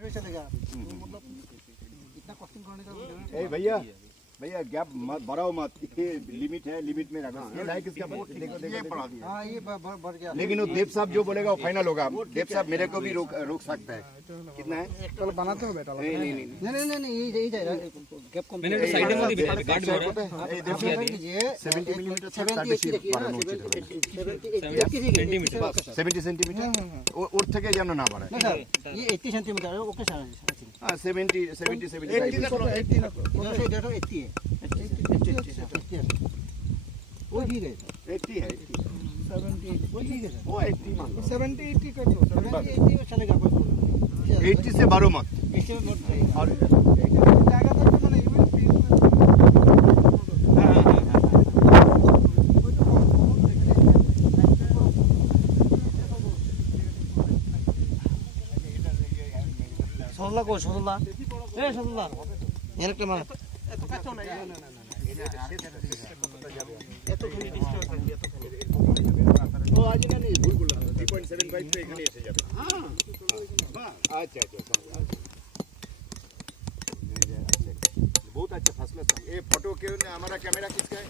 ए भैया भैया गैप मत बढ़ाओ मत, ये लिमिट है, लिमिट में रखो। ये लाइक इसका देखो देखो। हाँ ये बढ़ गया। लेकिन वो देव साहब जो बोलेगा वो फाइनल होगा। देव साहब मेरे को भी रोक सकता है। कितना है? चलो बनाते हो बेटा। नहीं नहीं नहीं नहीं ये जाएगा गैप कम। मैंने तो साइड में भी काट भी हो रहा है। ये देखो 70 मिलीमीटर 70 सेंटीमीटर ওর থেকে যেন না বাড়ায়। না স্যার ये 80 সেন্টিমিটার ওকে স্যার। हाँ 70 75 देखो 80 है। 80 है। वो ठीक है। 80 है 70 वो ठीक है। वो 80 मान लो। 70 80 कर दो। 70 80 चलेगा कोई प्रॉब्लम नहीं। 80 से बारो मत। इससे मत चाहिए। और जाएगा तो मैंने इवन फीस में সদলা কো সদলা এ সদলা এর একটা মার এত কাছে না এত খালি ডিস্টার্ব করে এত খালি ও আজ না নেই ভুল করলাম 3.75 पे এখানে এসে যাবে। হ্যাঁ अच्छा बहुत अच्छा फर्स्ट क्लास। ये फोटो के हमारा कैमरा किसका है?